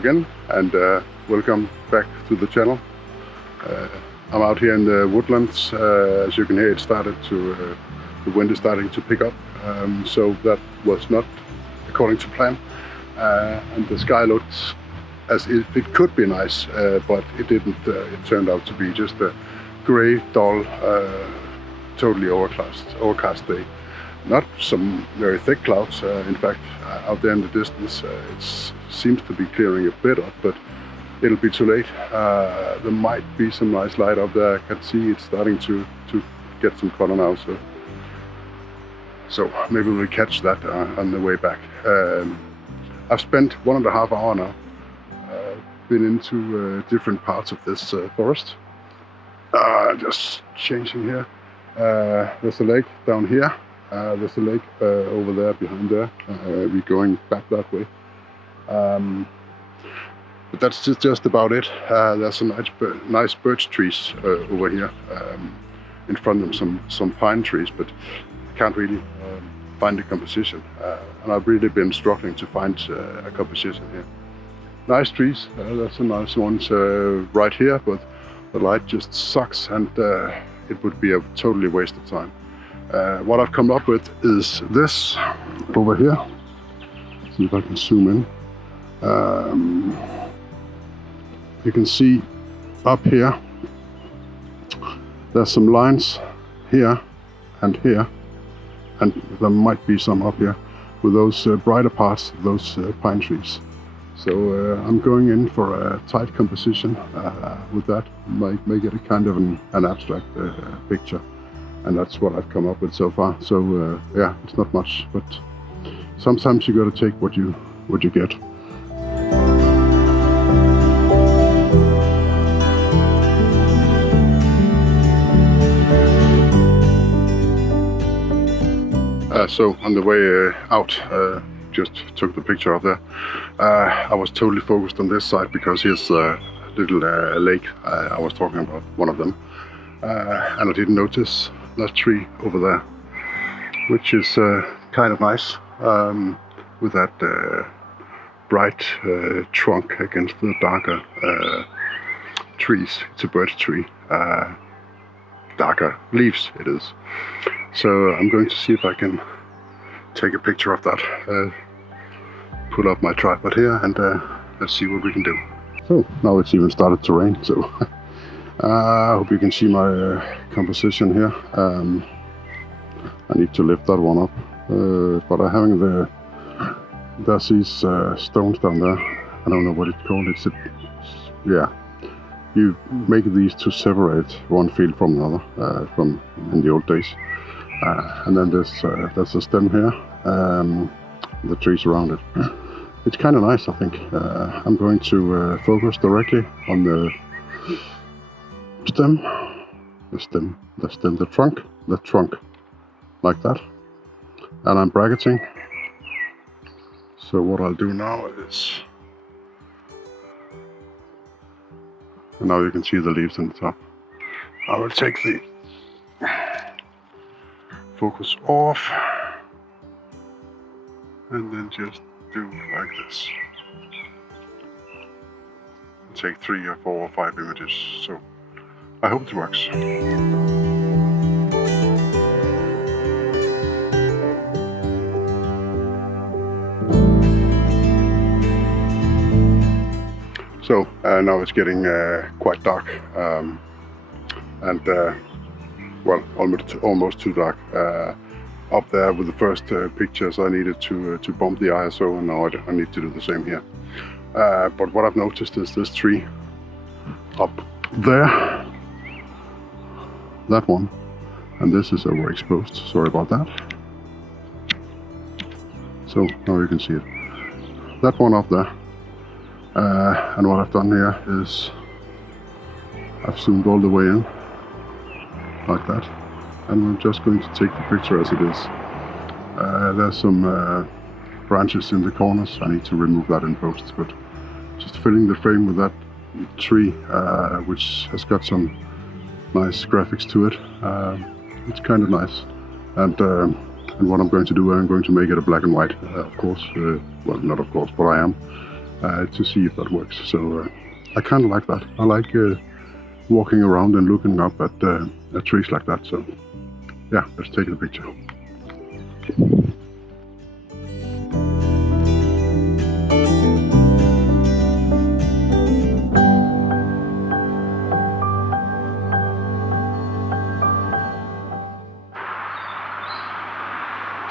again, and welcome back to the channel. I'm out here in the woodlands. As you can hear, the wind is starting to pick up, so that was not according to plan, and the sky looked as if it could be nice, but it didn't. It turned out to be just a grey, dull, totally overcast day. Not some very thick clouds. In fact, out there in the distance, it seems to be clearing a bit up, but it'll be too late. There might be some nice light up there. I can see it's starting to get some color now, so maybe we'll catch that on the way back. I've spent 1.5 hours now, been into different parts of this forest. Just changing here. There's a lake down here. There's a lake over there, behind there. We're going back that way. But that's just about it. There's some nice birch trees over here. In front of them, some pine trees, but I can't really find the composition. And I've really been struggling to find a composition here. Nice trees. There's some nice ones right here, but the light just sucks, and it would be a totally waste of time. What I've come up with is this over here. See if I can zoom in. You can see up here, there's some lines here and here, and there might be some up here with those brighter parts of those pine trees. So I'm going in for a tight composition with that, make it a kind of an abstract picture. And that's what I've come up with so far. So yeah, it's not much, but sometimes you got to take what you get. So on the way out, just took the picture of there. I was totally focused on this side because here's a little lake I was talking about, one of them, and I didn't notice that tree over there, which is kind of nice, with that bright trunk against the darker trees. It's a birch tree, darker leaves it is. So I'm going to see if I can take a picture of that, put up my tripod here, and let's see what we can do. So now it's even started to rain, so I hope you can see my composition here. I need to lift that one up, but I'm having there's these stones down there. I don't know what it's called. Yeah, you make these to separate one field from another, from in the old days. And then there's a stem here, the trees around it. It's kind of nice, I think. I'm going to focus directly on the trunk, like that, and I'm bracketing. So what I'll do now is, and now you can see the leaves on the top. I will take the focus off, and then just do like this. Take 3 or 4 or 5 images. So I hope it works. So now it's getting quite dark, and well, almost too dark. Up there with the first pictures, I needed to bump the ISO, and now I need to do the same here. But what I've noticed is this tree up there, that one, and this is overexposed. Sorry about that. So now you can see it. That one up there. And what I've done here is I've zoomed all the way in, like that, and I'm just going to take the picture as it is. There's some branches in the corners. I need to remove that in post, but just filling the frame with that tree, which has got some nice graphics to it. It's kind of nice, and what I'm going to do, I'm going to make it a black and white, of course. Well, not of course, but I am. to see if that works. So I kind of like that. I like walking around and looking up at trees like that. So yeah, let's take the picture.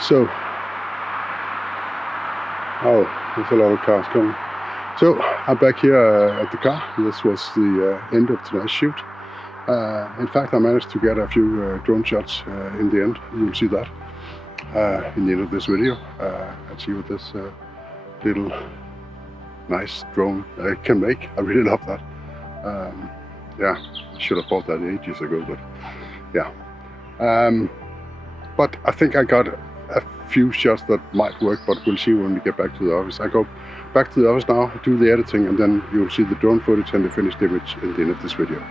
So, oh, there's a lot of cars coming. So I'm back here at the car. This was the end of tonight's shoot. In fact, I managed to get a few drone shots in the end. You'll see that in the end of this video. And see what this little nice drone can make. I really love that. Yeah, I should have bought that ages ago, but yeah. But I think I got a few shots that might work, but we'll see when we get back to the office. I go back to the office now, do the editing, and then you'll see the drone footage and the finished image in the end of this video.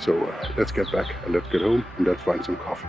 So let's get back and let's get home and let's find some coffee.